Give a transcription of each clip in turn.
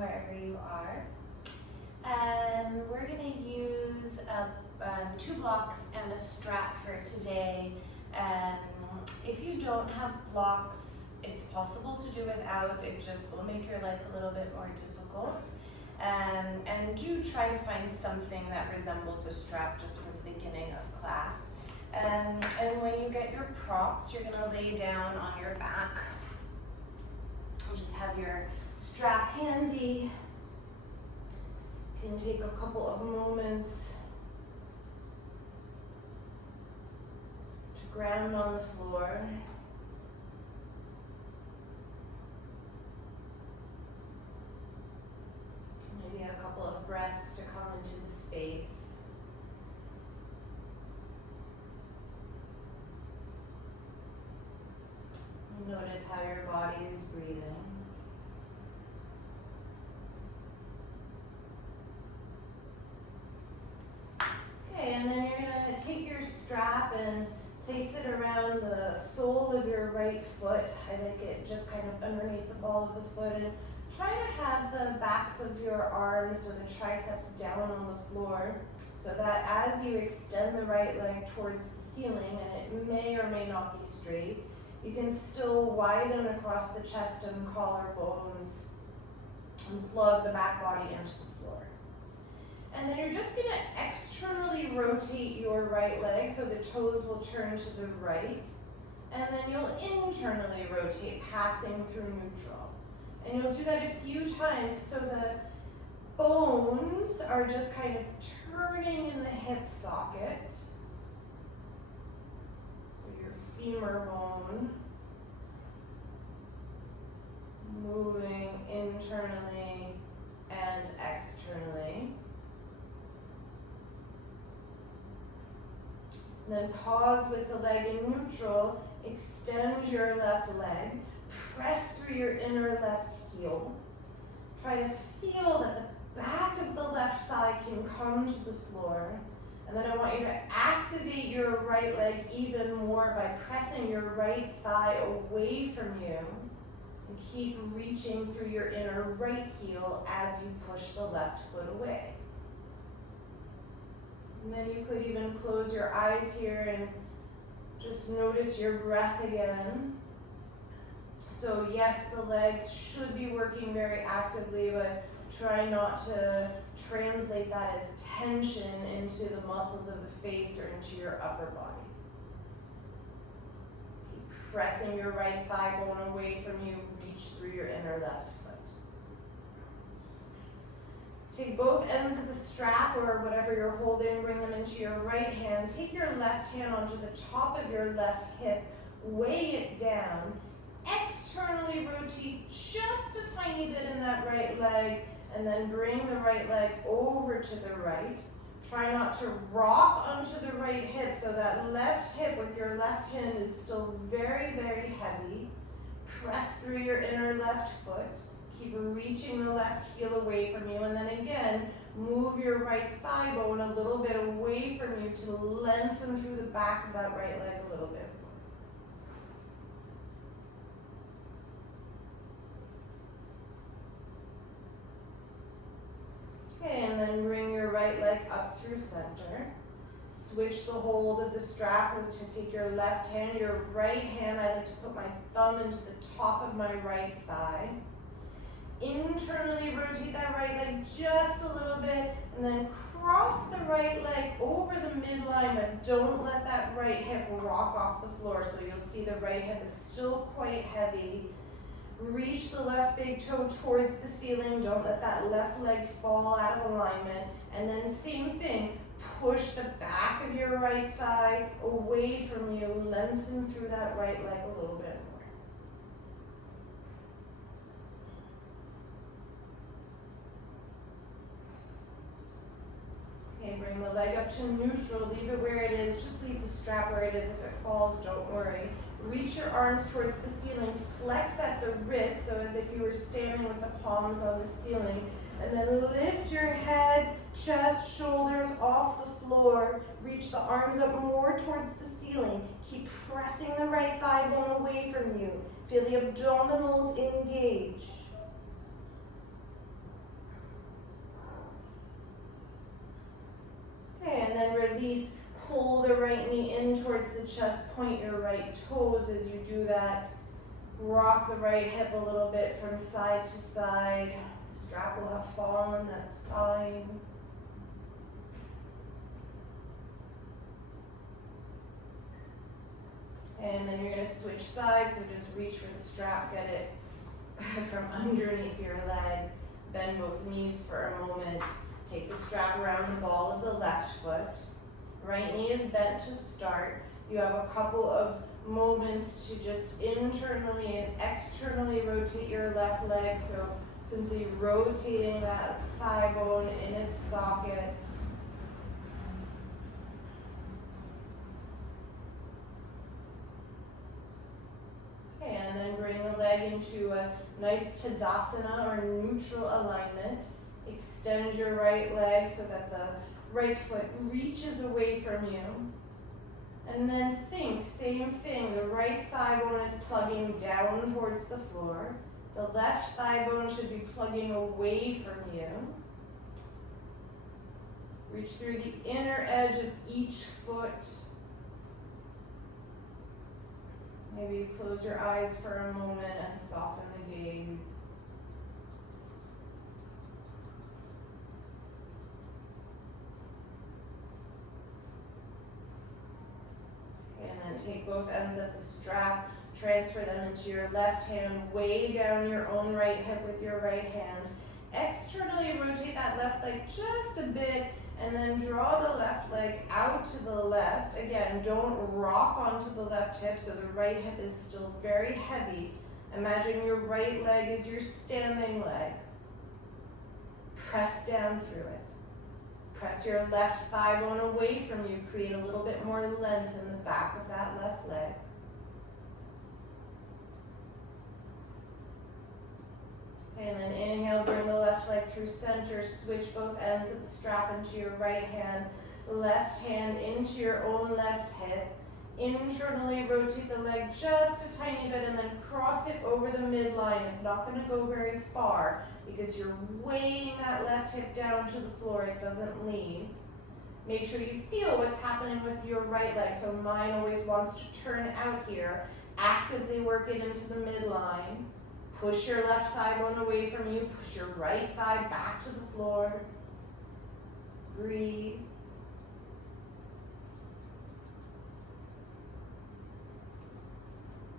wherever you are. We're going to use 2 blocks and a strap for today. If you don't have blocks, it's possible to do without. It just will make your life a little bit more difficult. And do try to find something that resembles a strap just for the beginning of class. And when you get your props, you're going to lay down on your back. You just have your strap handy. You can take a couple of moments to ground on the floor. Maybe a couple of breaths to come into the space. Notice how your body is breathing. Okay, and then you're going to take your strap and place it around the sole of your right foot. I like it just kind of underneath the ball of the foot, and try to have the backs of your arms or the triceps down on the floor so that as you extend the right leg towards the ceiling, and it may or may not be straight, you can still widen across the chest and collarbones and plug the back body into the floor. And then you're just going to externally rotate your right leg so the toes will turn to the right. And then you'll internally rotate, passing through neutral. And you'll do that a few times so the bones are just kind of turning in the hip socket. So your femur bone moving internally and externally. And then pause with the leg in neutral, extend your left leg, press through your inner left heel. Try to feel that the back of the left thigh can come to the floor. And then I want you to activate your right leg even more by pressing your right thigh away from you. And keep reaching through your inner right heel as you push the left foot away. And then you could even close your eyes here and just notice your breath again. So yes, the legs should be working very actively, but try not to translate that as tension into the muscles of the face or into your upper body. Keep pressing your right thigh bone away from you, reach through your inner left foot. Take both ends of the strap or whatever you're holding, bring them into your right hand. Take your left hand onto the top of your left hip, weigh it down. Externally rotate just a tiny bit in that right leg, and then bring the right leg over to the right. Try not to rock onto the right hip, so that left hip with your left hand is still very, very heavy. Press through your inner left foot. Keep reaching the left heel away from you, and then again, move your right thigh bone a little bit away from you to lengthen through the back of that right leg a little bit. Okay, and then bring your right leg up through center. Switch the hold of the strap to take your left hand, your right hand. I like to put my thumb into the top of my right thigh. Internally rotate that right leg just a little bit, and then cross the right leg over the midline, but don't let that right hip rock off the floor. So you'll see the right hip is still quite heavy. Reach the left big toe towards the ceiling. Don't let that left leg fall out of alignment. And then same thing, push the back of your right thigh away from you. Lengthen through that right leg a little bit more. Okay, bring the leg up to neutral. Leave it where it is. Just leave the strap where it is. If it falls, don't worry. Reach your arms towards the ceiling. Flex at the wrist, so as if you were standing with the palms on the ceiling. And then lift your head, chest, shoulders off the floor. Reach the arms up more towards the ceiling. Keep pressing the right thigh bone away from you. Feel the abdominals engage. then release. Pull the right knee in towards the chest. Point your right toes as you do that. Rock the right hip a little bit from side to side. The strap will have fallen, that's fine. And then you're going to switch sides, so just reach for the strap, get it from underneath your leg. Bend both knees for a moment. Take the strap around the ball of the left foot. Right knee is bent to start. You have a couple of moments to just internally and externally rotate your left leg, so simply rotating that thigh bone in its socket. Okay, and then bring the leg into a nice Tadasana or neutral alignment. Extend your right leg so that the right foot reaches away from you. And then think, same thing, the right thigh bone is plugging down towards the floor. The left thigh bone should be plugging away from you. Reach through the inner edge of each foot. Maybe close your eyes for a moment and soften the gaze. And then take both ends of the strap, transfer them into your left hand, weigh down your own right hip with your right hand. Externally rotate that left leg just a bit, and then draw the left leg out to the left. Again, don't rock onto the left hip, so the right hip is still very heavy. Imagine your right leg is your standing leg. Press down through it. Press your left thigh bone away from you. Create a little bit more length in the back of that left leg. And then inhale, bring the left leg through center. Switch both ends of the strap into your right hand. Left hand into your own left hip. Internally rotate the leg just a tiny bit and then cross it over the midline. It's not going to go very far because you're weighing that left hip down to the floor. It doesn't leave. Make sure you feel what's happening with your right leg. So mine always wants to turn out here. Actively work it into the midline. Push your left thigh bone away from you. Push your right thigh back to the floor. Breathe.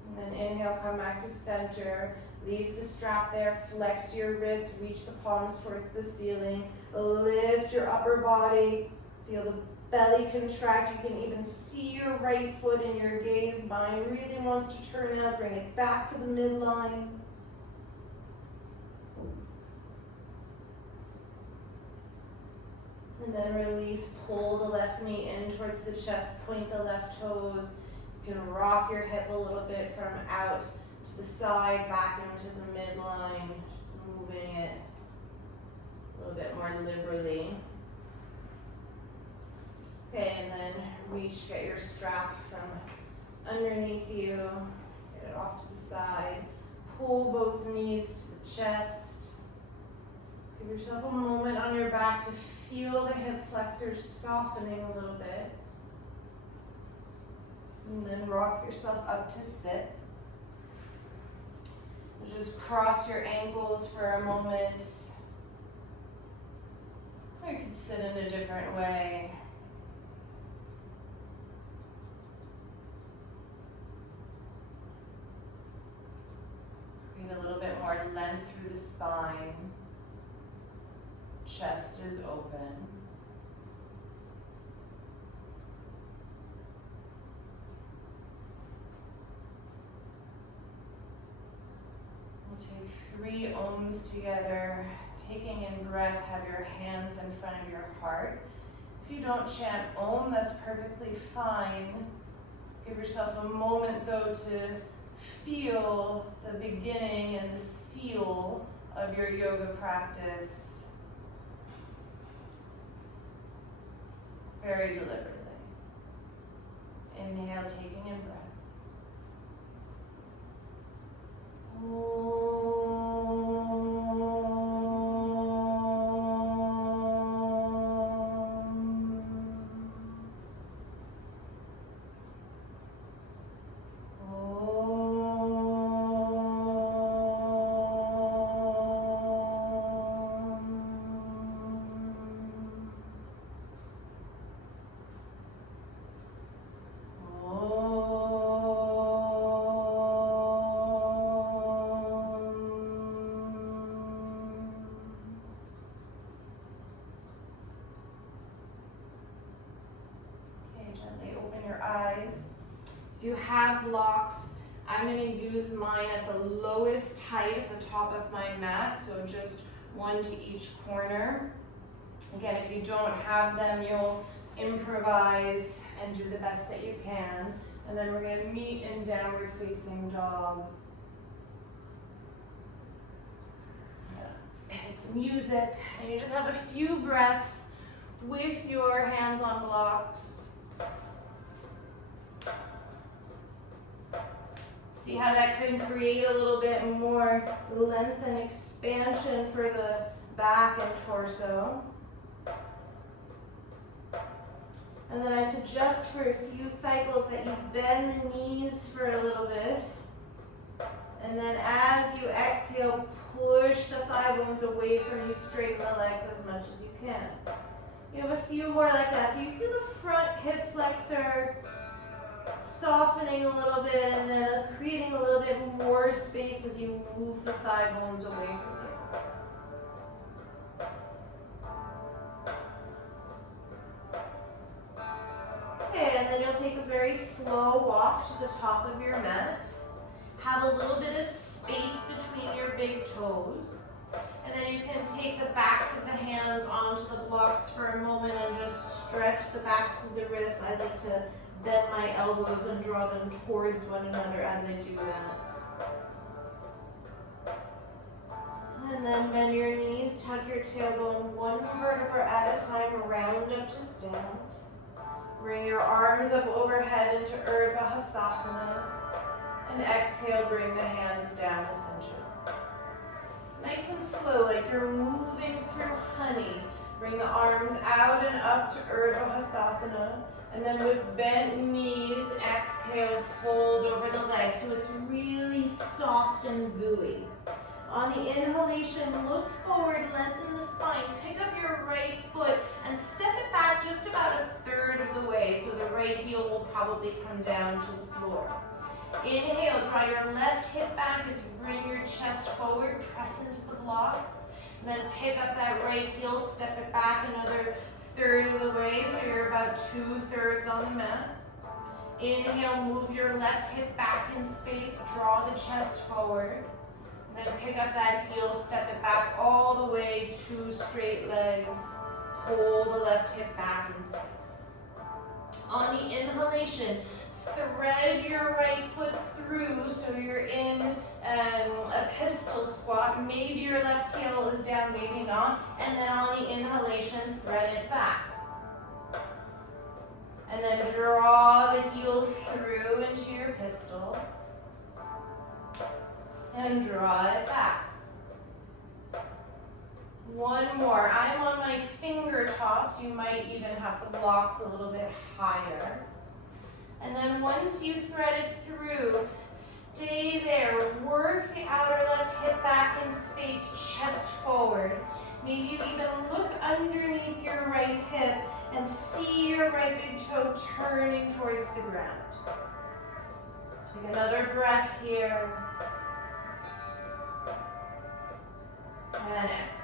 And then inhale, come back to center. Leave the strap there. Flex your wrists. Reach the palms towards the ceiling. Lift your upper body. Feel the belly contract. You can even see your right foot in your gaze. Mine really wants to turn out. Bring it back to the midline. And then release, pull the left knee in towards the chest, point the left toes. You can rock your hip a little bit from out to the side, back into the midline, just moving it a little bit more liberally. Okay, and then reach, get your strap from underneath you, get it off to the side. Pull both knees to the chest. Give yourself a moment on your back to feel the hip flexors softening a little bit. And then rock yourself up to sit. Just cross your ankles for a moment. Or you can sit in a different way. Bring a little bit more length through the spine. Chest is open. We'll take 3 ohms together. Taking in breath, have your hands in front of your heart. If you don't chant Om, that's perfectly fine. Give yourself a moment though to feel the beginning and the seal of your yoga practice. Very deliberately. Inhale, taking in breath. use mine at the lowest height at the top of my mat, so just one to each corner. Again, if you don't have them, you'll improvise and do the best that you can. And then we're gonna meet in downward facing dog. Hit the music, and you just have a few breaths with your hands on blocks. See how that can create a little bit more length and expansion for the back and torso. And then I suggest for a few cycles that you bend the knees for a little bit. And then as you exhale, push the thigh bones away from you, straighten the legs as much as you can. You have a few more like that. So you feel the front hip flexor softening a little bit and then creating a little bit more space as you move the thigh bones away from you. Okay, and then you'll take a very slow walk to the top of your mat. Have a little bit of space between your big toes. And then you can take the backs of the hands onto the blocks for a moment and just stretch the backs of the wrists. I like to bend my elbows and draw them towards one another as I do that. And then bend your knees, tuck your tailbone one vertebra at a time, round up to stand. Bring your arms up overhead into Urdhva Hastasana. And exhale, bring the hands down essentially. Nice and slow, like you're moving through honey. Bring the arms out and up to Urdhva Hastasana. And then with bent knees, exhale, fold over the legs. So it's really soft and gooey. On the inhalation, look forward, lengthen the spine. Pick up your right foot and step it back just about a third of the way. So the right heel will probably come down to the floor. Inhale, draw your left hip back as you bring your chest forward, press into the blocks. And then pick up that right heel, step it back another third of the way, so you're about 2/3 on the mat. Inhale, move your left hip back in space, draw the chest forward. And then pick up that heel, step it back all the way, 2 straight legs. Pull the left hip back in space. On the inhalation, thread your right foot through so you're in a pistol squat. Maybe your left heel is down, maybe not. And then on the inhalation, thread it back. And then draw the heel through into your pistol. And draw it back. One more. I'm on my finger tops. You might even have the blocks a little bit higher. And then once you thread it through, stay there. Work the outer left hip back in space, chest forward. Maybe you even look underneath your right hip and see your right big toe turning towards the ground. Take another breath here. And exhale.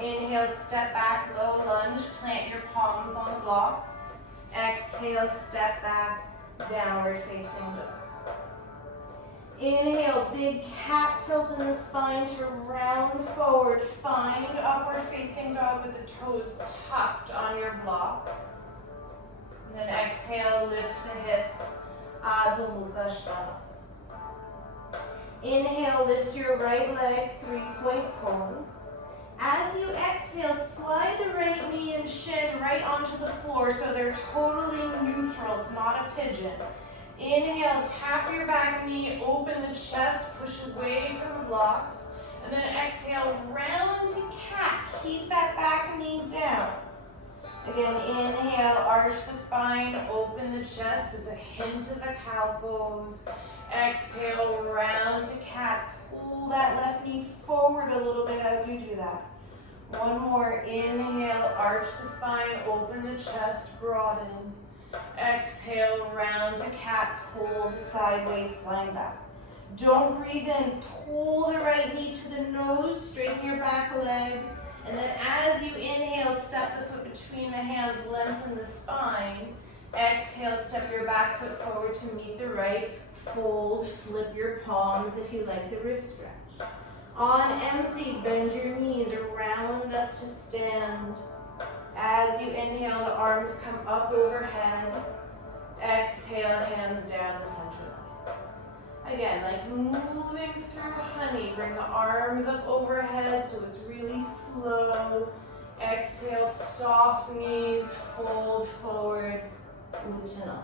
Inhale, step back, low lunge, plant your palms on the blocks. Exhale, step back, downward facing dog. Inhale, big cat tilt in the spine to round forward. Find upward facing dog with the toes tucked on your blocks. And then exhale, lift the hips, Adho Mukha Svanasana. Inhale, lift your right leg, 3-point pose. As you exhale, slide the right knee and shin right onto the floor so they're totally neutral. It's not a pigeon. Inhale, tap your back knee, open the chest, push away from the blocks. And then exhale, round to cat. Keep that back knee down. Again, inhale, arch the spine, open the chest. It's a hint of a cow pose. Exhale, round to cat. Pull that left knee forward a little bit as you do that. One more. Inhale, arch the spine, open the chest, broaden. Exhale, round to cat. Pull the side waistline back. Don't breathe in. Pull the right knee to the nose, straighten your back leg. And then as you inhale, step the foot between the hands, lengthen the spine. Exhale, step your back foot forward to meet the right. Fold, flip your palms if you like the wrist stretch. On empty, bend your knees, round up to stand. As you inhale, the arms come up overhead. Exhale, hands down the center line. Again, like moving through honey. Bring the arms up overhead so it's really slow. Exhale, soft knees, fold forward, Uttanasana.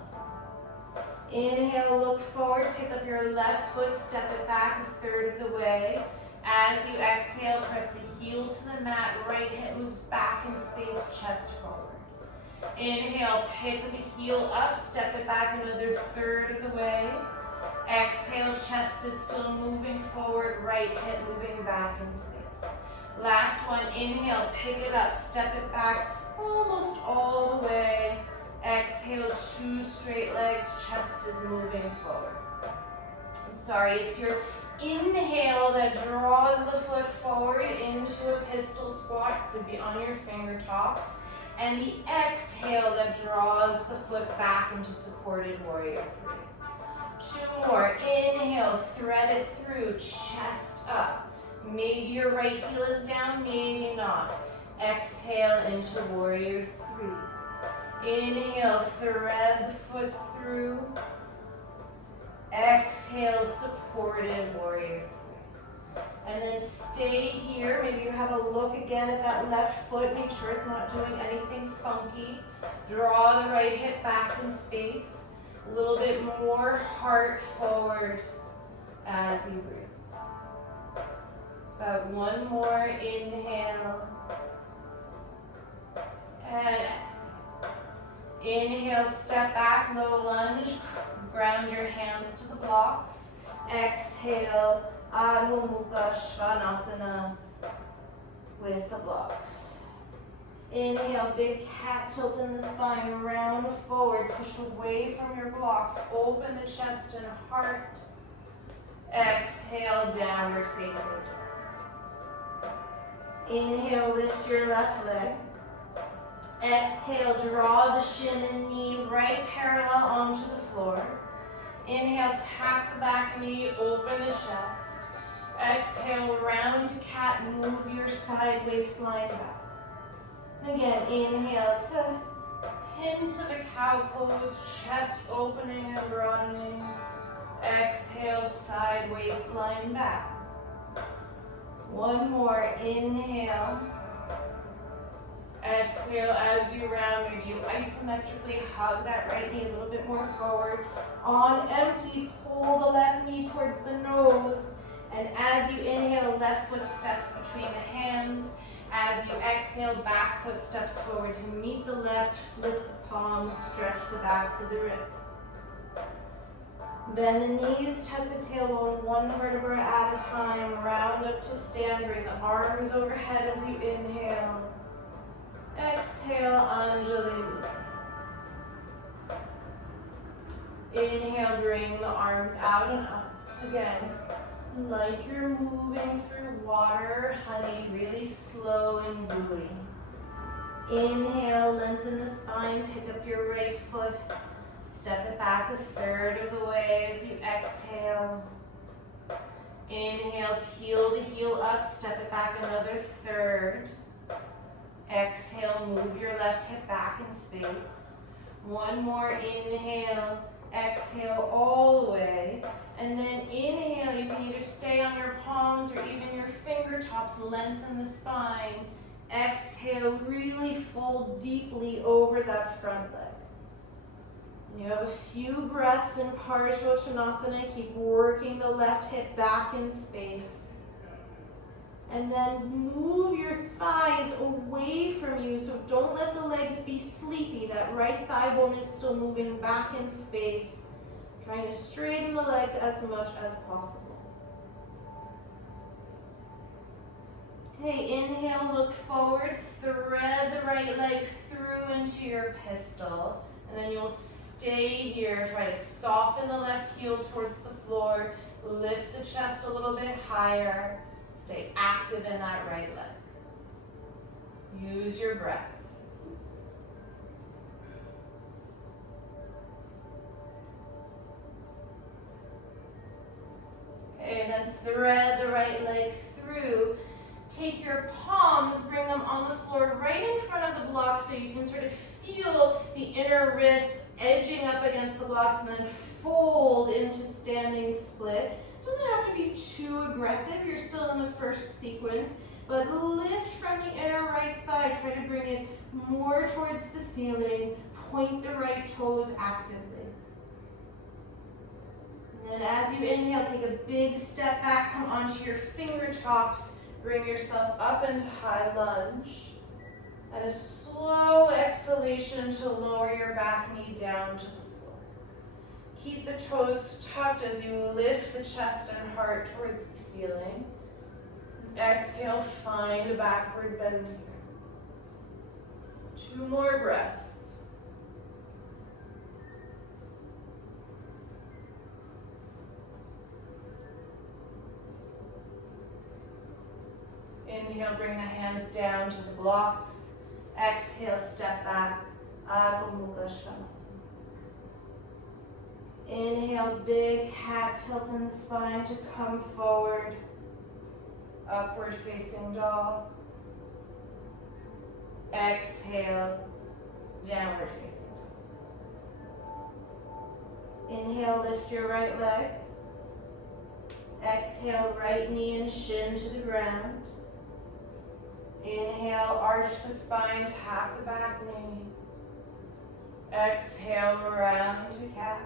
Inhale, look forward, pick up your left foot, step it back a third of the way. As you exhale, press the heel to the mat, right hip moves back in space, chest forward. Inhale, pick the heel up, step it back another third of the way. Exhale, chest is still moving forward, right hip moving back in space. Last one, inhale, pick it up, step it back almost all the way. Exhale, two straight legs, chest is moving forward. Sorry, it's your inhale that draws the foot forward into a pistol squat, could be on your fingertops, and the exhale that draws the foot back into supported warrior three. Two more, inhale, thread it through, chest up. Maybe your right heel is down, maybe not. Exhale into warrior three. Inhale, thread the foot through. Exhale, supported warrior three. And then stay here. Maybe you have a look again at that left foot. Make sure it's not doing anything funky. Draw the right hip back in space. A little bit more heart forward as you breathe. About one more inhale. And exhale. Inhale, step back, low lunge. Ground your hands to the blocks. Exhale, Adho Mukha Svanasana with the blocks. Inhale, big cat tilt in the spine, round forward, push away from your blocks, open the chest and heart. Exhale, downward facing dog. Inhale, lift your left leg. Exhale, draw the shin and knee right parallel onto the floor. Inhale, tap the back knee, open the chest. Exhale, round to cat, move your side waistline back. Again, inhale to into the cow pose, chest opening and broadening. Exhale, side waistline back. One more, inhale. Exhale as you round, maybe you isometrically hug that right knee a little bit more forward. On empty, pull the left knee towards the nose. And as you inhale, left foot steps between the hands. As you exhale, back foot steps forward to meet the left, flip the palms, stretch the backs of the wrists. Bend the knees, tuck the tailbone one vertebra at a time, round up to stand, bring the arms overhead as you inhale. Exhale, Anjali Mudra. Inhale, bring the arms out and up. Again, like you're moving through water, honey, really slow and buoy. Inhale, lengthen the spine, pick up your right foot, step it back a third of the way as you exhale. Inhale, peel the heel up, step it back another third. Exhale, move your left hip back in space. One more inhale, exhale all the way. And then inhale, you can either stay on your palms or even your fingertops, lengthen the spine. Exhale, really fold deeply over that front leg. You have a few breaths in Parshvottanasana. Keep working the left hip back in space. And then move your thighs away from you, so don't let the legs be sleepy. That right thigh bone is still moving back in space. Trying to straighten the legs as much as possible. Okay, inhale, look forward, thread the right leg through into your pistol, and then you'll stay here. Try to soften the left heel towards the floor, lift the chest a little bit higher. Stay active in that right leg. Use your breath. then thread the right leg through. Take your palms, bring them on the floor right in front of the block so you can sort of feel the inner wrists edging up against the blocks, and then fold into standing split. Doesn't have to be too aggressive. You're still in the first sequence, but lift from the inner right thigh. Try to bring it more towards the ceiling. Point the right toes actively. And then as you inhale, take a big step back, come onto your fingertips. Bring yourself up into high lunge. And a slow exhalation to lower your back knee down to the floor. Keep the toes tucked as you lift the chest and heart towards the ceiling. Exhale, find a backward bend here. 2 more breaths. Inhale, bring the hands down to the blocks. Exhale, step back. Adho Mukha Svanasana. Inhale, big cat tilt in the spine to come forward. Upward facing dog. Exhale, downward facing dog. Inhale, lift your right leg. Exhale, right knee and shin to the ground. Inhale, arch the spine, tap the back knee. Exhale, round to cat.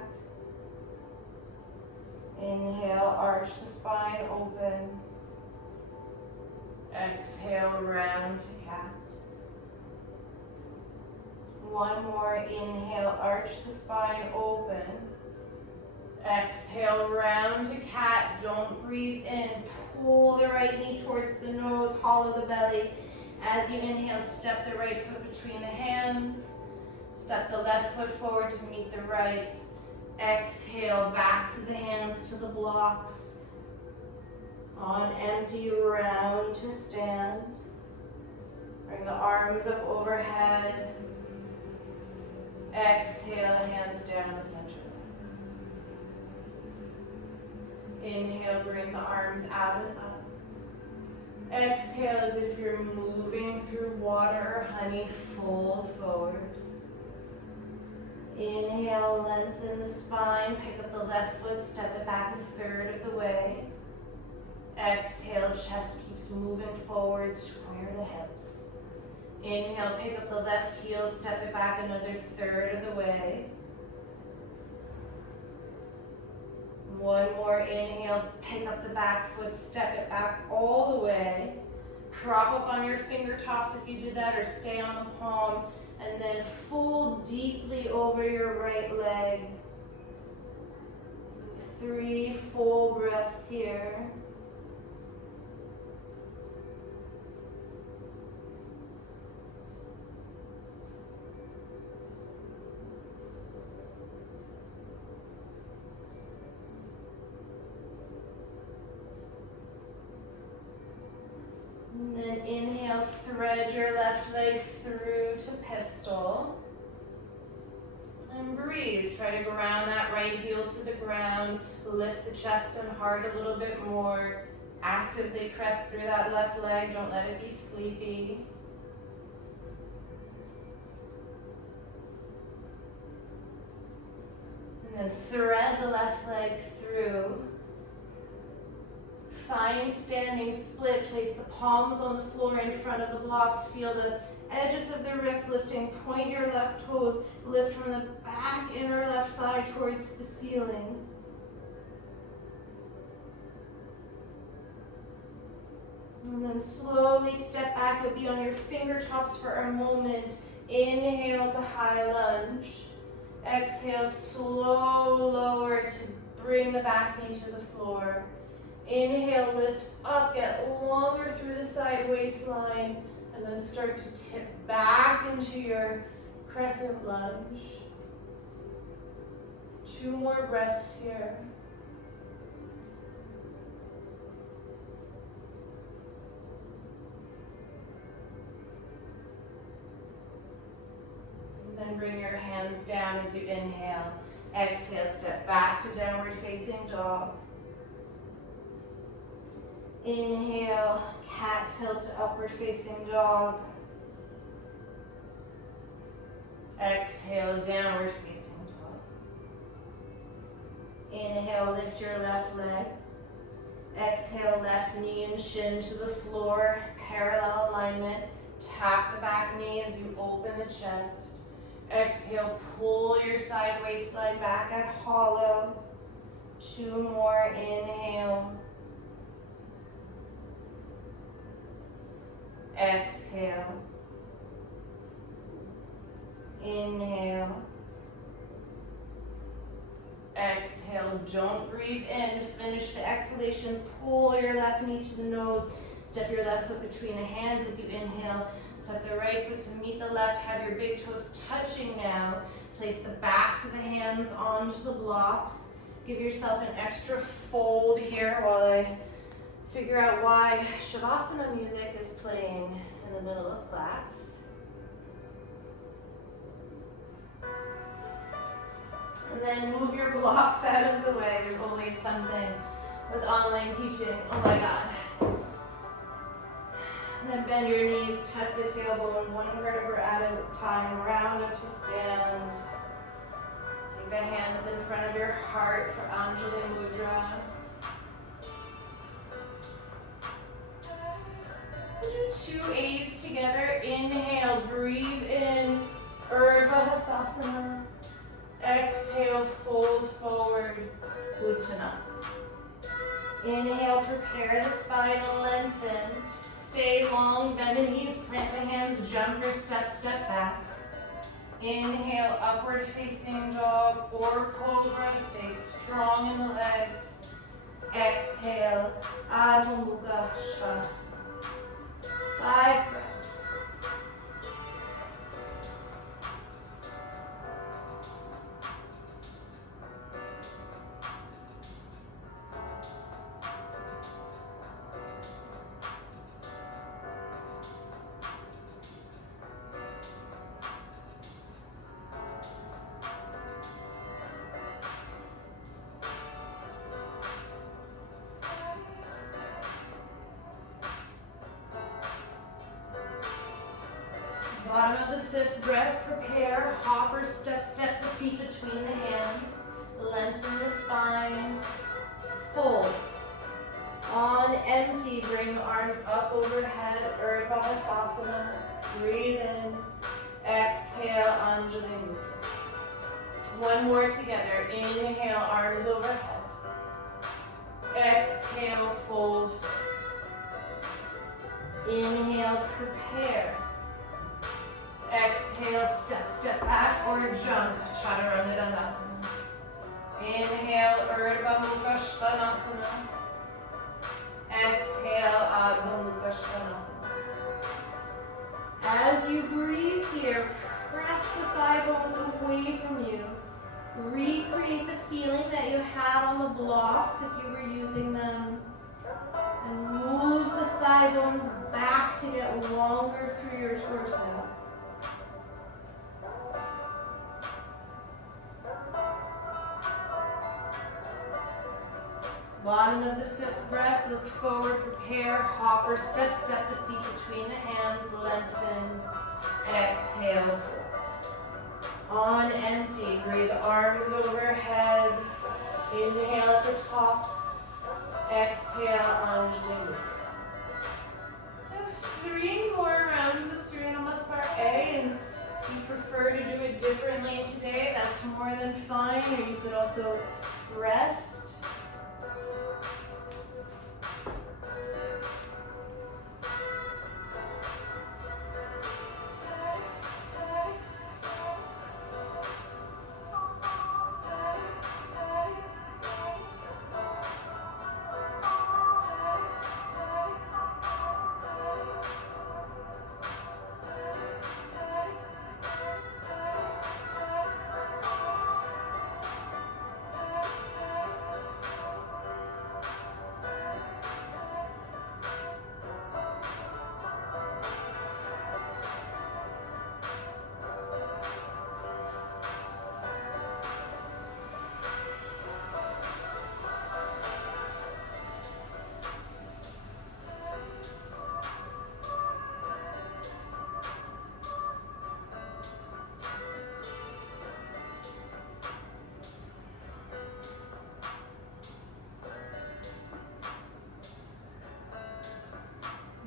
Inhale, arch the spine, open. Exhale, round to cat. One more, inhale, arch the spine, open. Exhale, round to cat. Don't breathe in. Pull the right knee towards the nose, hollow the belly. As you inhale, step the right foot between the hands. Step the left foot forward to meet the right. Exhale, backs of the hands to the blocks. On empty, round to stand. Bring the arms up overhead. Exhale, hands down the center. Inhale, bring the arms out and up. Exhale as if you're moving through water or honey, fold forward. Inhale, lengthen the spine, pick up the left foot, step it back 1/3 of the way. Exhale, chest keeps moving forward, square the hips. Inhale, pick up the left heel, step it back another 1/3 of the way. One more inhale, pick up the back foot, step it back all the way. Prop up on your fingertips if you did that, or stay on the palm, and then fold deeply over your right leg. 3 full breaths here. And then inhale, thread your left leg through to pistol. And breathe. Try to ground that right heel to the ground. Lift the chest and heart a little bit more. Actively press through that left leg. Don't let it be sleepy. And then thread the left leg through. Find standing split. Place the palms on the floor in front of the blocks. Feel the edges of the wrists lifting. Point your left toes. Lift from the back inner left thigh towards the ceiling. And then slowly step back. You'll be on your fingertips for a moment. Inhale to high lunge. Exhale, slow lower to bring the back knee to the floor. Inhale, lift up, get longer through the side waistline, and then start to tip back into your crescent lunge. 2 more breaths here. And then bring your hands down as you inhale. Exhale, step back to downward facing dog. Inhale, cat tilt to upward facing dog. Exhale, downward facing dog. Inhale, lift your left leg. Exhale, left knee and shin to the floor, parallel alignment. Tap the back knee as you open the chest. Exhale, pull your side waistline back at hollow. 2 more, inhale. Exhale. Inhale. Exhale, don't breathe in. Finish the exhalation. Pull your left knee to the nose. Step your left foot between the hands as you inhale. Step the right foot to meet the left. Have your big toes touching now. Place the backs of the hands onto the blocks. Give yourself an extra fold here while I figure out why Shavasana music is playing in the middle of class. And then move your blocks out of the way. There's always something with online teaching. Oh my God. And then bend your knees, tuck the tailbone, 1 vertebra at a time, round up to stand. Take the hands in front of your heart for Anjali Mudra. Do 2 A's together. Inhale, breathe in, Urdhva Hastasana. Exhale, fold forward, Uttanasana. Inhale, prepare the spine to lengthen. Stay long, bend the knees, plant the hands, jump or step back. Inhale, upward facing dog or cobra. Stay strong in the legs. Exhale, Adho Mukha Svanasana. 5 breaths. Bottom of the 5th breath, prepare, hop or step the feet between the hands, lengthen the spine, fold. On empty, bring the arms up overhead, Urdhva Hastasana, breathe in, exhale, Anjali Mudra. 1 more together, inhale, arms overhead, exhale, fold, inhale, prepare. Exhale, step back or jump, Chaturanga Dandasana. Inhale, Urdhva Mukha Svanasana. Exhale, Adho Mukha Svanasana. As you breathe here, press the thigh bones away from you. Recreate the feeling that you had on the blocks if you were using them. And move the thigh bones back to get longer through your torso. Bottom of the 5th breath, look forward, prepare, hop or step the feet between the hands, lengthen, exhale, fold. On empty, breathe arms overhead, inhale at the top, exhale, Anjali Mudra. 3 more rounds of Surya Namaskar A, and if you prefer to do it differently today, that's more than fine, or you could also rest.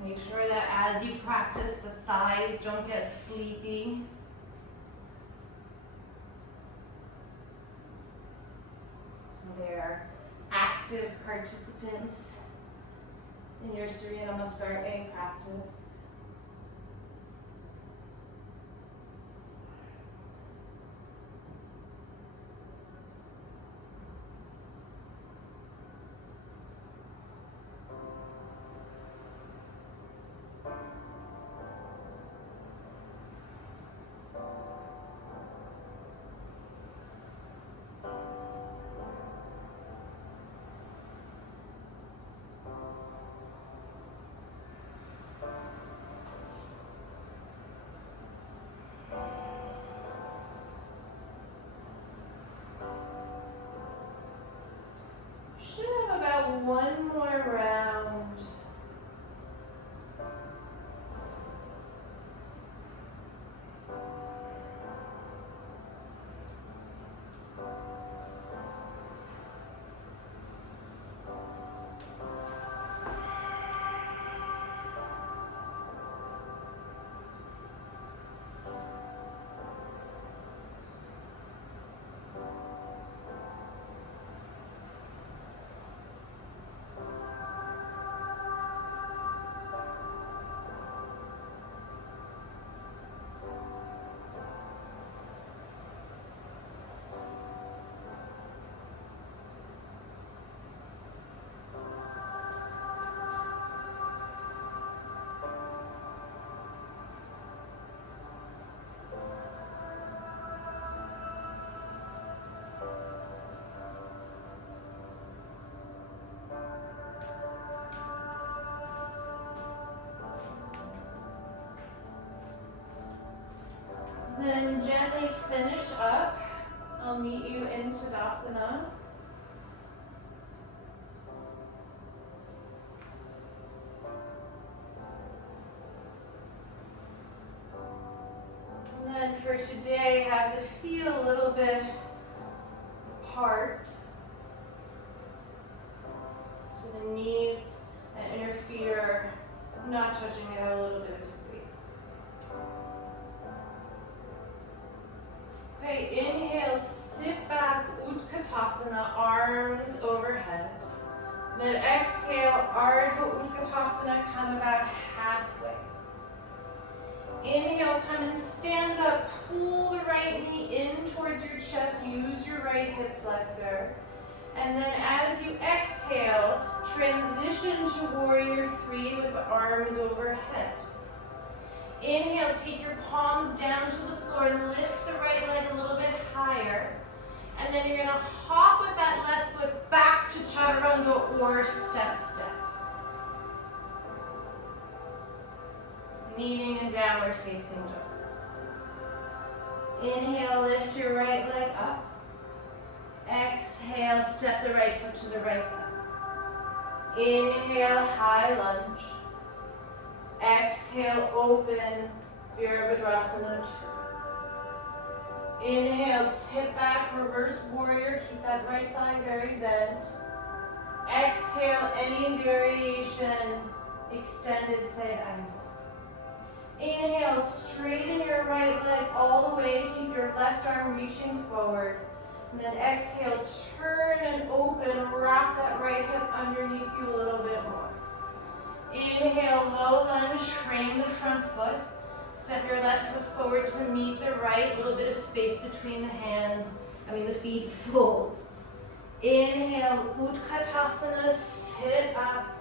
Make sure that as you practice, the thighs don't get sleepy. So they're active participants in your Surya Namaskar practice. Should have about one more round. Then gently finish up. I'll meet you in Tadasana. And then for today, have the feet a little bit apart. So the knees and inner feet are not touching, they have a little bit of space. Okay, inhale, sit back, Utkatasana, arms overhead. Then exhale, Ardha Utkatasana, come about halfway. Inhale, come and stand up, pull the right knee in towards your chest, use your right hip flexor. And then as you exhale, transition to Warrior 3 with the arms overhead. Inhale, take your palms down to the floor, lift the right leg a little bit higher. And then you're gonna hop with that left foot back to Chaturanga or step. Meeting in downward facing dog. Inhale, lift your right leg up. Exhale, step the right foot to the right thigh. Inhale, high lunge. Exhale, open, Virabhadrasana 2. Inhale, tip back, reverse warrior. Keep that right thigh very bent. Exhale, any variation, extended side angle. Inhale, straighten your right leg all the way. Keep your left arm reaching forward. And then exhale, turn and open, wrap that right hip underneath you a little bit more. Inhale, low lunge, frame the front foot. Step your left foot forward to meet the right, a little bit of space between the feet fold. Inhale, Utkatasana, sit up.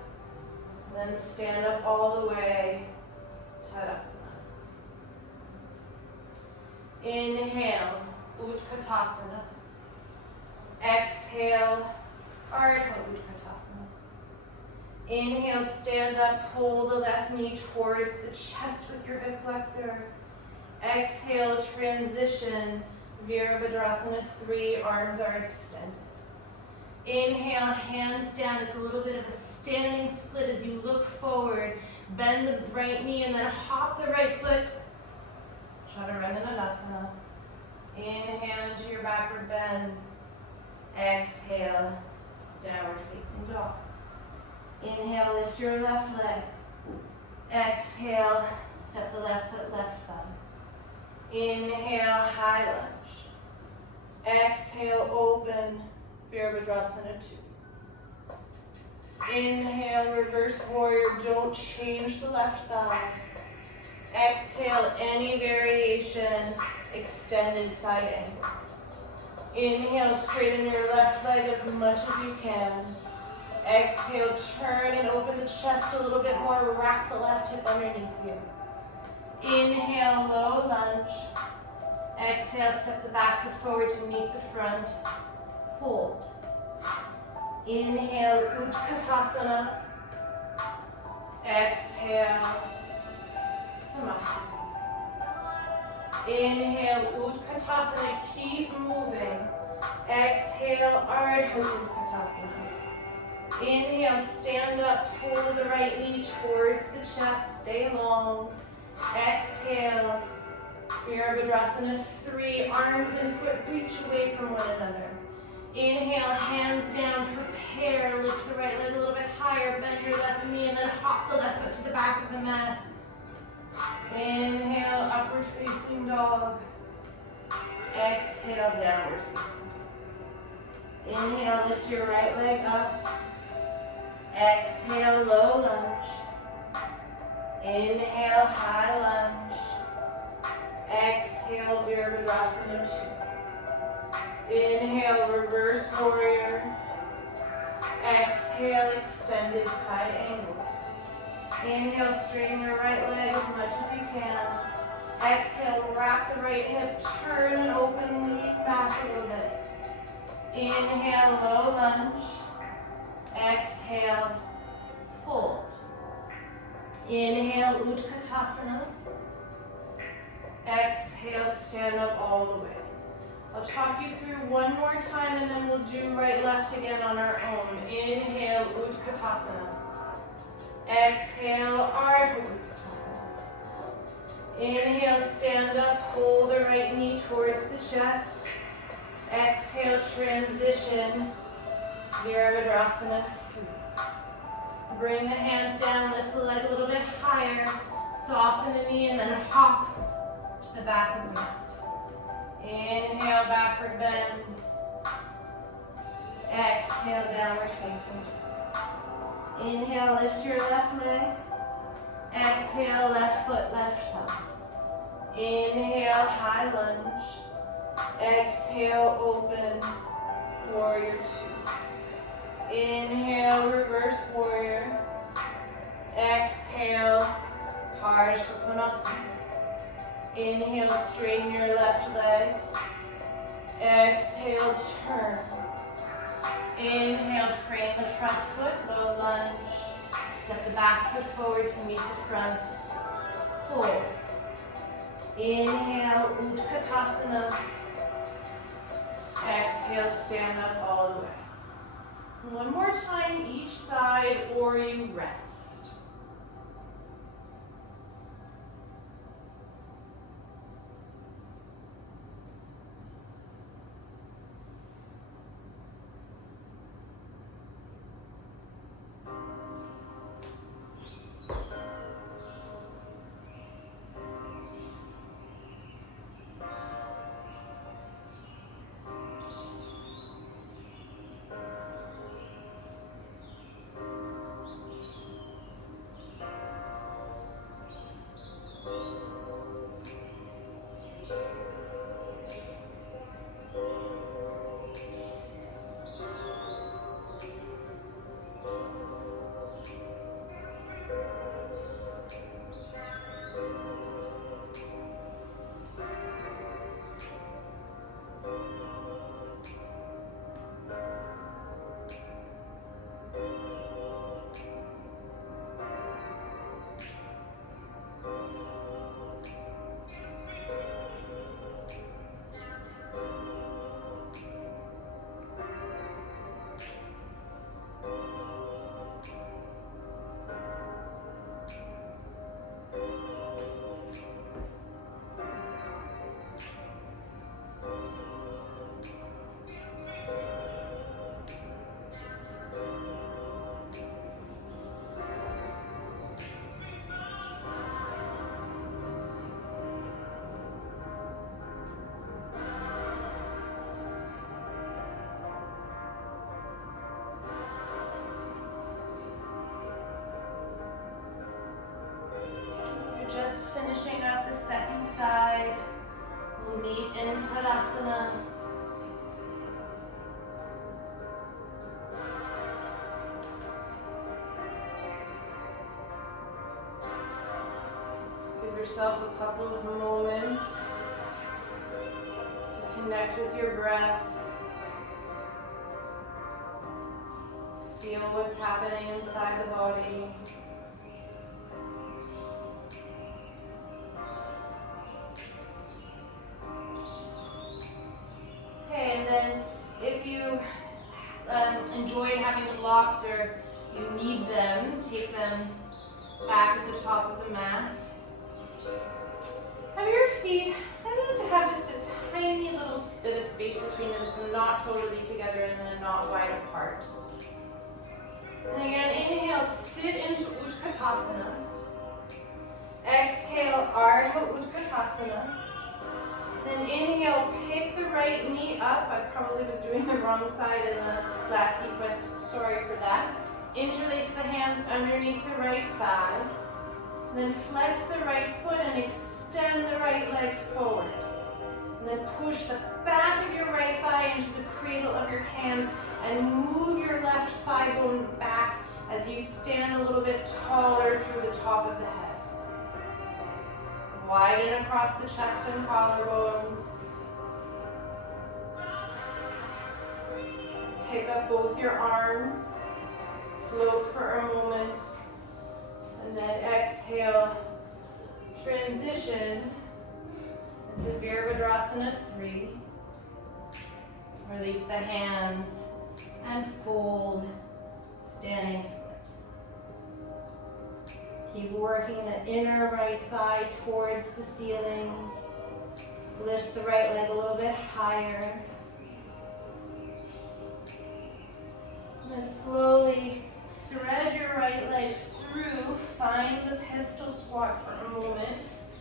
Then stand up all the way, Tadasana. Inhale, Utkatasana. Exhale, Ardha Utkatasana. Inhale, stand up, pull the left knee towards the chest with your hip flexor. Exhale, transition, Virabhadrasana 3, arms are extended. Inhale, hands down. It's a little bit of a standing split as you look forward. Bend the right knee and then hop the right foot. Chaturanga. Inhale into your backward bend. Exhale, downward facing dog. Inhale, lift your left leg. Exhale, step the left foot, left thumb. Inhale, high lunge. Exhale, open, Virabhadrasana 2. Inhale, reverse warrior, don't change the left thigh. Exhale, any variation, extended side angle. Inhale, straighten your left leg as much as you can. Exhale, turn and open the chest a little bit more, wrap the left hip underneath you. Inhale, low lunge. Exhale, step the back foot forward to meet the front. Fold. Inhale, Utkatasana. Exhale, Samasthiti. Inhale, Utkatasana, keep moving. Exhale, Ardha Utkatasana. Inhale, stand up, pull the right knee towards the chest, stay long. Exhale, Virabhadrasana 3, arms and foot reach away from one another. Inhale, hands down, prepare, lift the right leg a little bit higher, bend your left knee, and then hop the left foot to the back of the mat. Inhale, upward facing dog. Exhale, downward facing. Inhale, lift your right leg up. Exhale, low lunge. Inhale, high lunge. Exhale, Virabhadrasana 2. Inhale, reverse warrior. Exhale, extended side angle. Inhale, straighten your right leg as much as you can. Exhale, wrap the right hip, turn and open, lean back a little bit. Inhale, low lunge. Exhale, fold. Inhale, Utkatasana. Exhale, stand up all the way. I'll talk you through one more time and then we'll do right left again on our own. Inhale, Utkatasana. Exhale, Ardha Utkatasana. Inhale, stand up, pull the right knee towards the chest. Exhale, transition, Virabhadrasana 3. Bring the hands down, lift the leg a little bit higher, soften the knee, and then hop to the back of the mat. Inhale, backward bend. Exhale, downward facing. Inhale, lift your left leg. Exhale, left foot, left thumb. Inhale, high lunge. Exhale, open, warrior 2. Inhale, reverse warrior. Exhale, Parshvakonasana. Inhale, straighten your left leg. Exhale, turn. Inhale, frame the front foot, low lunge. Step the back foot forward to meet the front. Hold. Inhale, Utkatasana. Exhale, stand up all the way. One more time each side, or you rest. Meet in Tadasana. Give yourself a couple of moments to connect with your breath. Feel what's happening inside the body. Okay, and then if you enjoyed having the blocks or you need them, take them back at the top of the mat. Have your feet, I like to have just a tiny little bit of space between them, so not totally together and then not wide apart. And again, inhale, sit into Utkatasana. Exhale, Ardha Utkatasana. Then inhale, pick the right knee up. I probably was doing the wrong side in the last sequence, sorry for that. Interlace the hands underneath the right thigh. Then flex the right foot and extend the right leg forward. And then push the back of your right thigh into the cradle of your hands and move your left thigh bone back as you stand a little bit taller through the top of the head. Widen across the chest and collarbones. Pick up both your arms. Float for a moment. And then exhale. Transition into Virabhadrasana 3. Release the hands and fold, standing split. Keep working the inner right thigh towards the ceiling. Lift the right leg a little bit higher. And then slowly thread your right leg through. Find the pistol squat for a moment.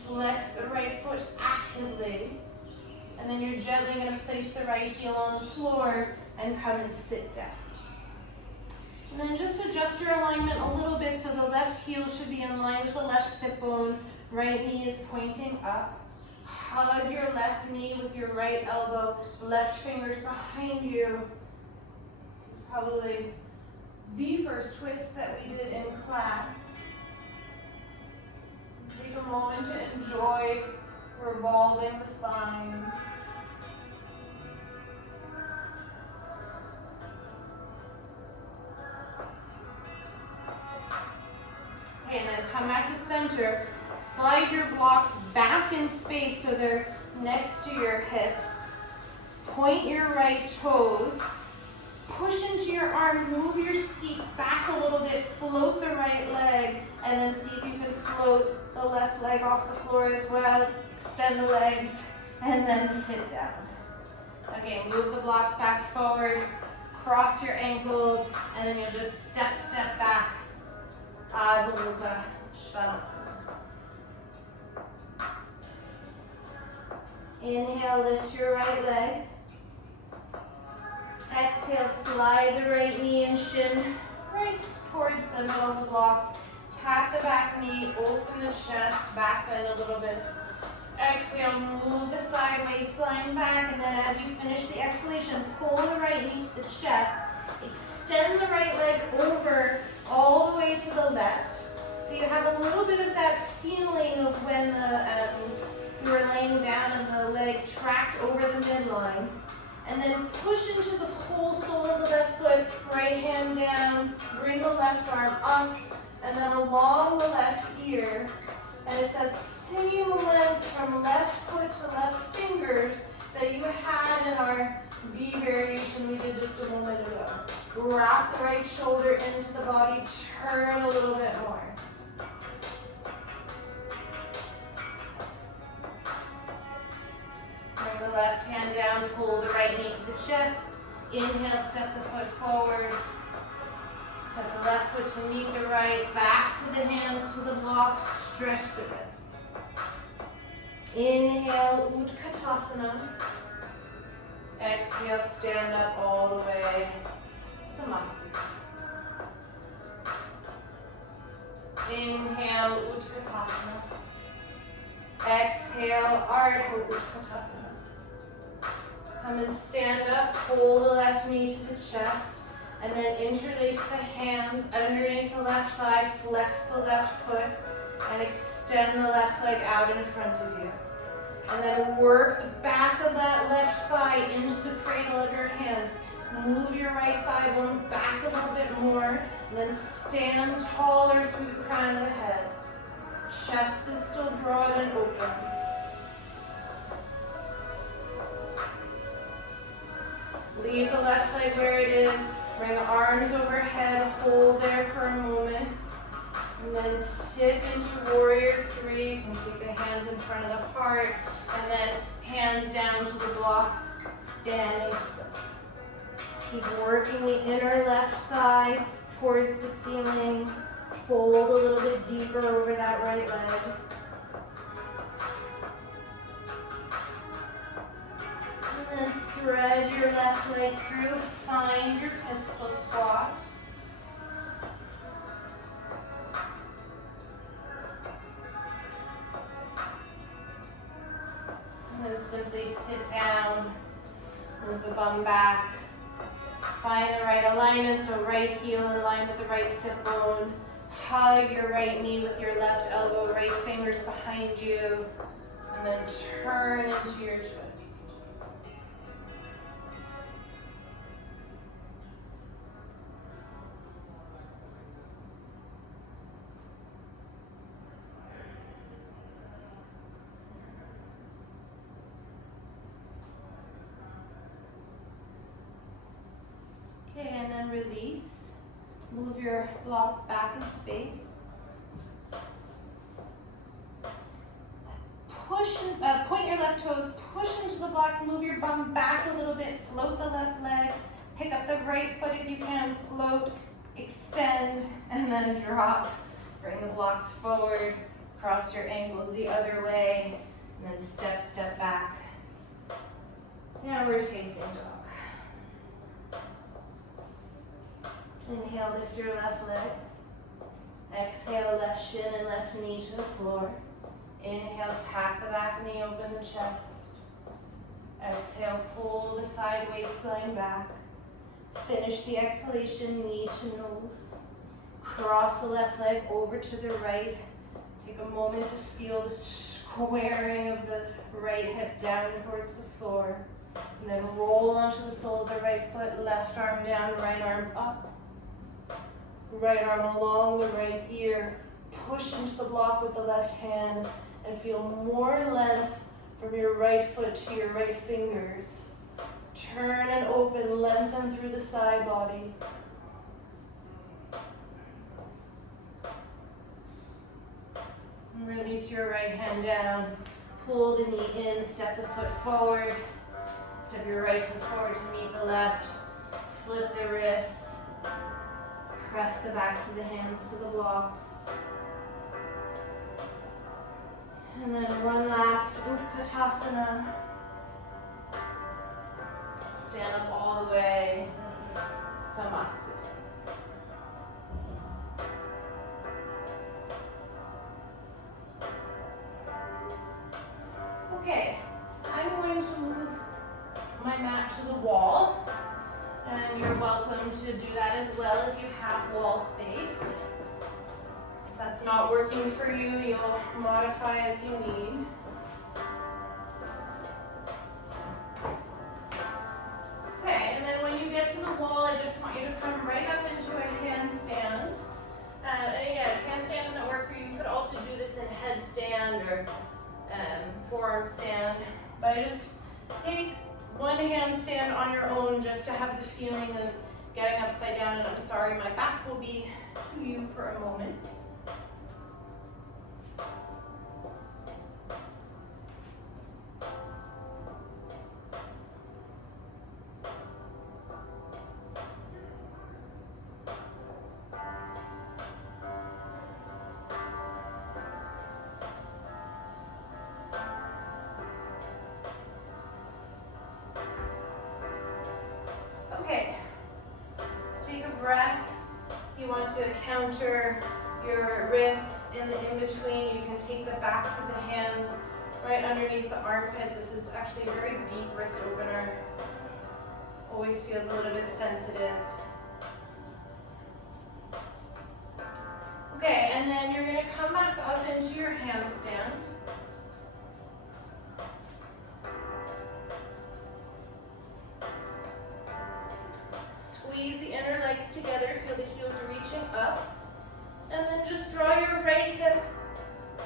Flex the right foot actively. And then you're gently going to place the right heel on the floor and come and sit down. And then just adjust your alignment a little bit so the left heel should be in line with the left sit bone. Right knee is pointing up. Hug your left knee with your right elbow, left fingers behind you. This is probably the first twist that we did in class. Take a moment to enjoy revolving the spine. Okay, and then come back to center. Slide your blocks back in space so they're next to your hips. Point your right toes. Push into your arms, move your seat back a little bit, float the right leg, and then see if you can float the left leg off the floor as well. Extend the legs, and then sit down. Okay, move the blocks back forward, cross your ankles, and then you'll just step back. Adho Mukha Svanasana. Inhale, lift your right leg. Exhale, slide the right knee and shin right towards the middle of the blocks. Tap the back knee, open the chest, back bend a little bit. Exhale, move the side waistline back, and then as you finish the exhalation, pull the right knee to the chest. Extend the right leg over all the way to the left. So you have a little bit of that feeling of when you were laying down and the leg tracked over the midline. And then push into the whole sole of the left foot, right hand down, bring the left arm up, and then along the left ear. And it's that same length from left foot to left fingers that you had in our B variation we did just a moment ago. Wrap the right shoulder into the body, turn a little bit more. Bring the left hand down, pull the right knee to the chest. Inhale, step the foot forward. Step the left foot to meet the right, backs of the hands to the block, stretch the wrists. Inhale, Utkatasana. Exhale, stand up all the way, Samasana. Inhale, Utkatasana. Exhale, Ardha Utkatasana. Come and stand up, pull the left knee to the chest, and then interlace the hands underneath the left thigh, flex the left foot, and extend the left leg out in front of you. And then work the back of that left thigh into the cradle of your hands. Move your right thigh bone back a little bit more, and then stand taller through the crown of the head. Chest is still broad and open. Leave the left leg where it is. Bring the arms overhead. Hold there for a moment. And then tip into warrior three. You can take the hands in front of the heart. And then hands down to the blocks. Standing still. Keep working the inner left thigh towards the ceiling. Fold a little bit deeper over that right leg. And then thread your left leg through. Find your pistol squat. And then simply sit down. Move the bum back. Find the right alignment, so right heel in line with the right sit bone. Hug your right knee with your left elbow, right fingers behind you. And then turn into your twist. Okay, and then release. Move your blocks back in space. Point your left toes, push into the blocks, move your bum back a little bit, float the left leg, pick up the right foot if you can, float, extend, and then drop. Bring the blocks forward, cross your ankles the other way, and then step back. Downward facing dog. Inhale, lift your left leg. Exhale, left shin and left knee to the floor. Inhale, tap the back knee, open the chest. Exhale, pull the side waistline back. Finish the exhalation, knee to nose. Cross the left leg over to the right. Take a moment to feel the squaring of the right hip down towards the floor. And then roll onto the sole of the right foot, left arm down, right arm up. Right arm along the right ear. Push into the block with the left hand and feel more length from your right foot to your right fingers. Turn and open, lengthen through the side body. And release your right hand down. Pull the knee in, step the foot forward. Step your right foot forward to meet the left. Flip the wrists. Press the backs of the hands to the blocks. And then one last Utkatasana. Stand up all the way. Samasthiti. Okay, I'm going to move my mat to the wall. And you're welcome to do that as well if you have wall space. If that's not working for you, you'll modify as you need. Okay, and then when you get to the wall, I just want you to come right up into a handstand. And again, if handstand doesn't work for you, you could also do this in headstand or forearm stand. But I just take one handstand on your own just to have the feeling of getting upside down, and I'm sorry, my back will be to you for a moment. Okay, take a breath. If you want to counter your wrists in the in-between, you can take the backs of the hands right underneath the armpits. This is actually a very deep wrist opener. Always feels a little bit sensitive. Okay, and then you're going to come back up into your handstand. Squeeze the inner legs together, feel the heels reaching up. And then just draw your right hip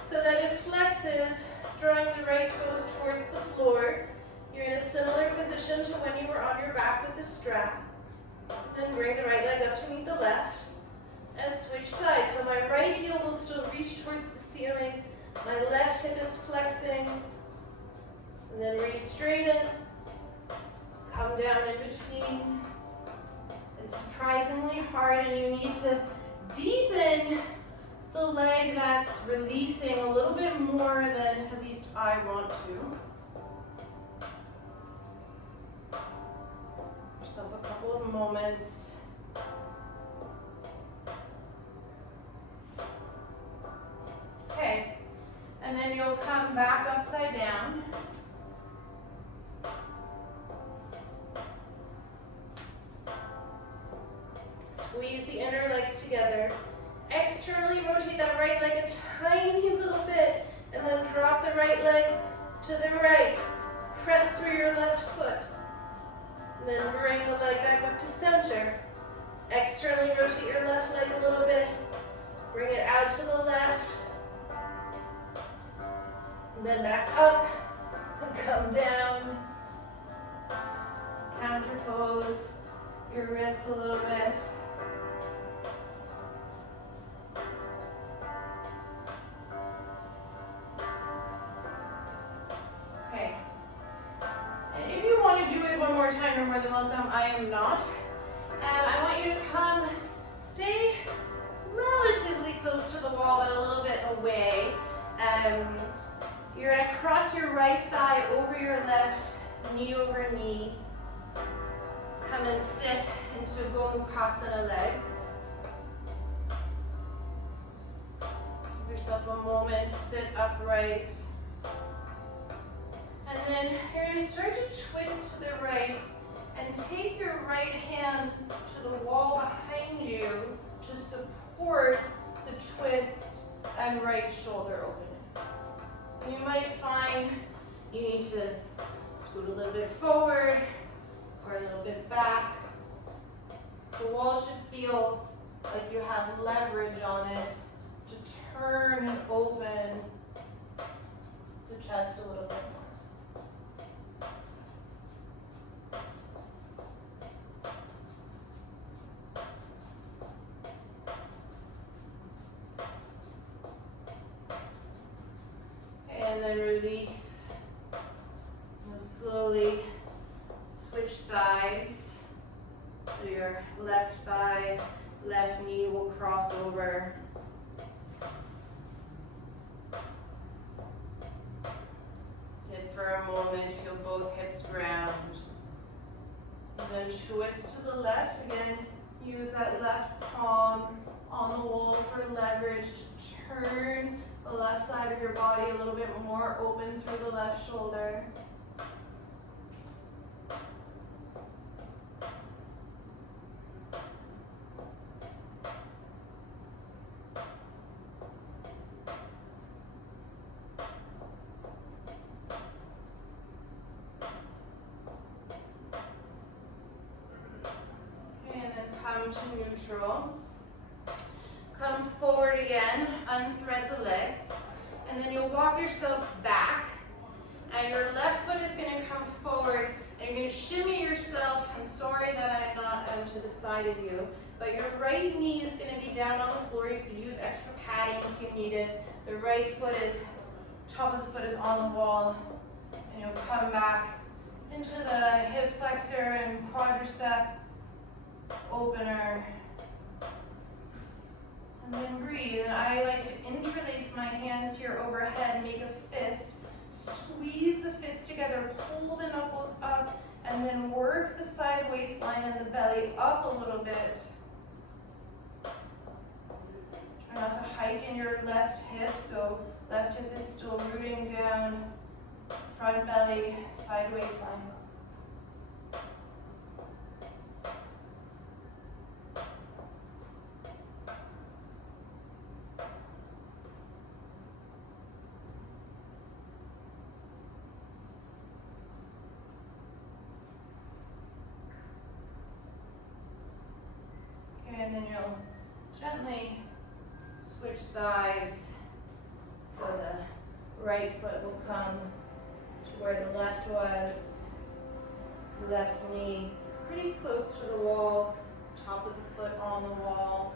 so that it flexes, drawing the right toes towards the floor. You're in a similar position to when you were on your back with the strap. Then bring the right leg up to meet the left. And switch sides. So my right heel will still reach towards the ceiling. My left hip is flexing. And then re-straighten. Come down in between. It's surprisingly hard, and you need to deepen the leg that's releasing a little bit more than at least I want to. Give yourself a couple of moments. Okay, and then you'll come back upside down. Squeeze the inner legs together. Externally rotate that right leg a tiny little bit, and then drop the right leg to the right. Press through your left foot. And then bring the leg back up to center. Externally rotate your left leg a little bit. Bring it out to the left. And then back up. And come down. Counter pose your wrists a little bit. Okay. And if you want to do it one more time, you're more than welcome. I am not. And I want you to come, stay relatively close to the wall, but a little bit away. You're going to cross your right thigh over your left, knee over knee. Come and sit into Gomukhasana legs. Give yourself a moment, sit upright. And then you're going to start to twist to the right and take your right hand to the wall behind you to support the twist and right shoulder opening. And you might find you need to scoot a little bit forward or a little bit back. The wall should feel like you have leverage on it to turn and open the chest a little bit more. And then release. And slowly switch sides. So your left thigh, left knee will cross over. Sit for a moment, feel both hips ground. And then twist to the left. Again, use that left palm on the wall for leverage to turn the left side of your body a little bit more, open through the left shoulder. Okay, and then come to neutral. Come forward again, unthread the legs, and then you'll walk yourself back, and your left foot is going to come forward, and you're going to shimmy yourself. I'm sorry that I'm not to the side of you, but your right knee is going to be down on the floor. You could use extra padding if you need it. The right foot is, top of the foot is on the wall, and you'll come back into the hip flexor and quadricep opener. And then breathe, and I like to interlace my hands here overhead, make a fist, squeeze the fist together, pull the knuckles up, and then work the side waistline and the belly up a little bit. Try not to hike in your left hip, so left hip is still rooting down front belly, side waistline. Okay, and then you'll gently switch sides so the right foot will come to where the left was. Left knee pretty close to the wall, top of the foot on the wall.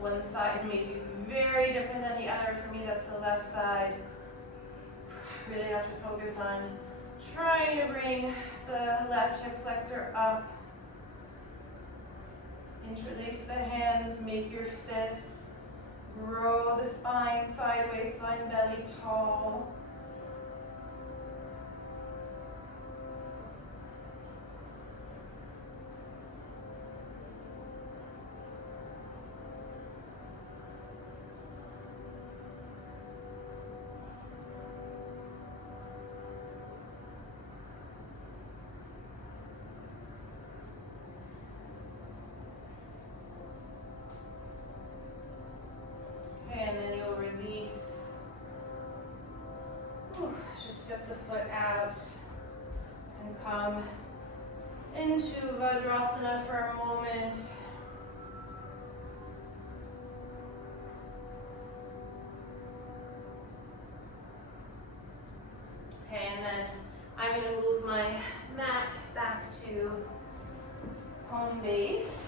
One side may be very different than the other. For me, that's the left side. Really have to focus on trying to bring the left hip flexor up. Interlace the hands, make your fists, grow the spine, side waistline, belly tall. And then you'll release. Just step the foot out and come into Vajrasana for a moment. Okay, and then I'm going to move my mat back to home base.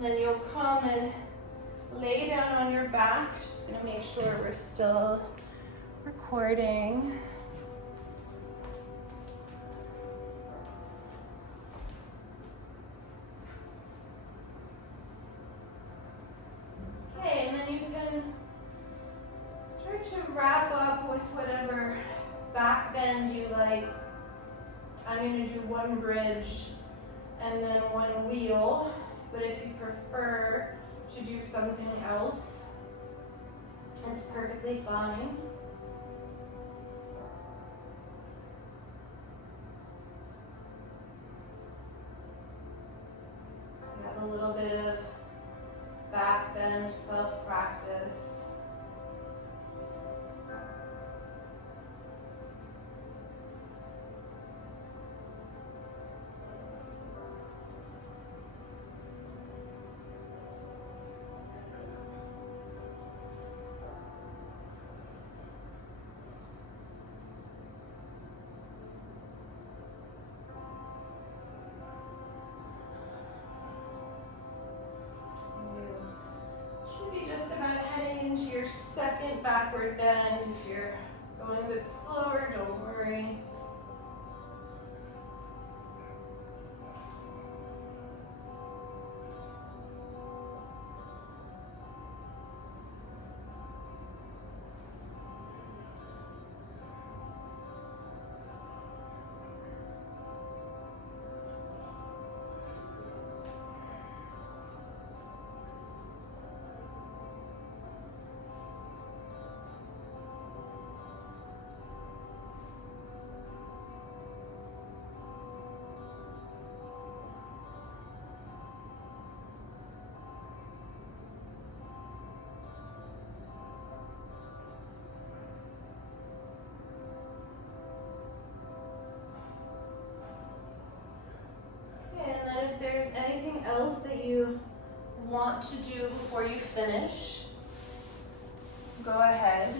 Then you'll come and lay down on your back. Just gonna make sure we're still recording. Okay, and then you can start to wrap up with whatever back bend you like. I'm gonna do one bridge and then one wheel. But if you prefer to do something else, it's perfectly fine. Have a little bit of back bend self-practice. Your second backward bend. If you're going a bit slower, don't worry. If there's anything else that you want to do before you finish, go ahead.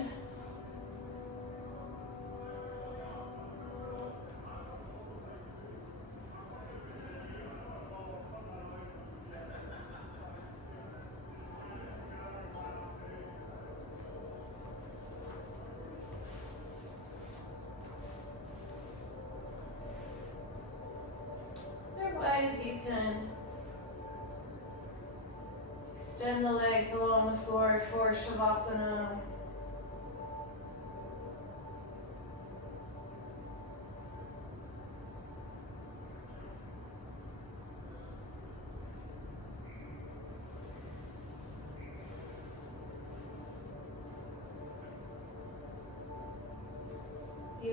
Otherwise, you can extend the legs along the floor for Shavasana.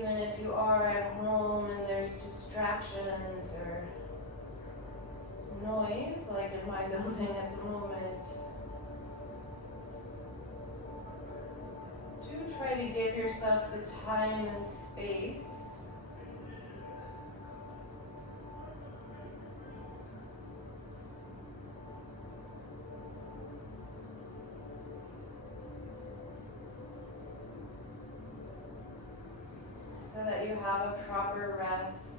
Even if you are at home and there's distractions or noise, like in my building at the moment, do try to give yourself the time and space so that you have a proper rest.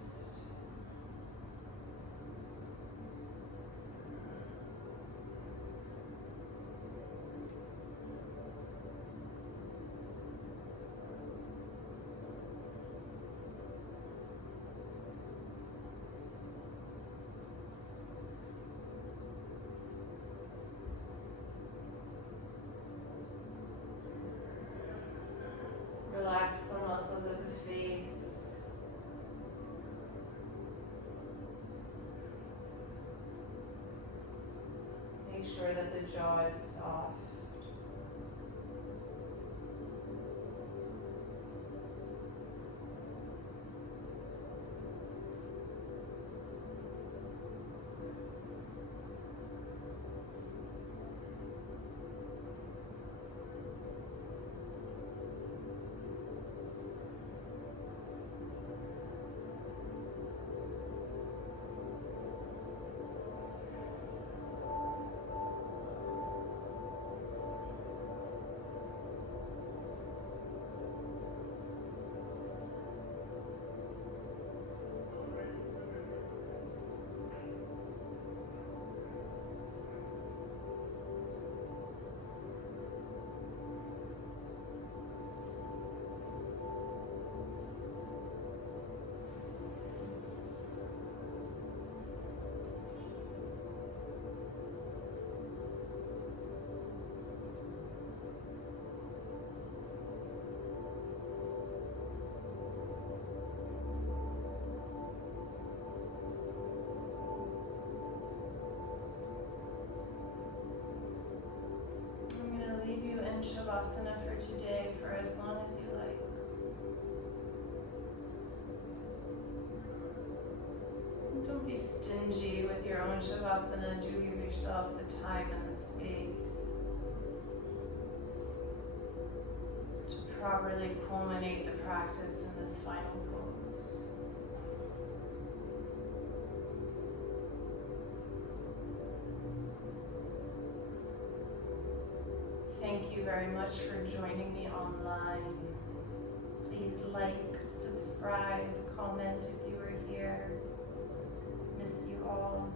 Relax the muscles of the face. Make sure that the jaw is soft. Shavasana for today for as long as you like. Don't be stingy with your own Shavasana. Do give yourself the time and the space to properly culminate the practice in this final pose. Thank you very much for joining me online. Please like, subscribe, comment if you were here. Miss you all.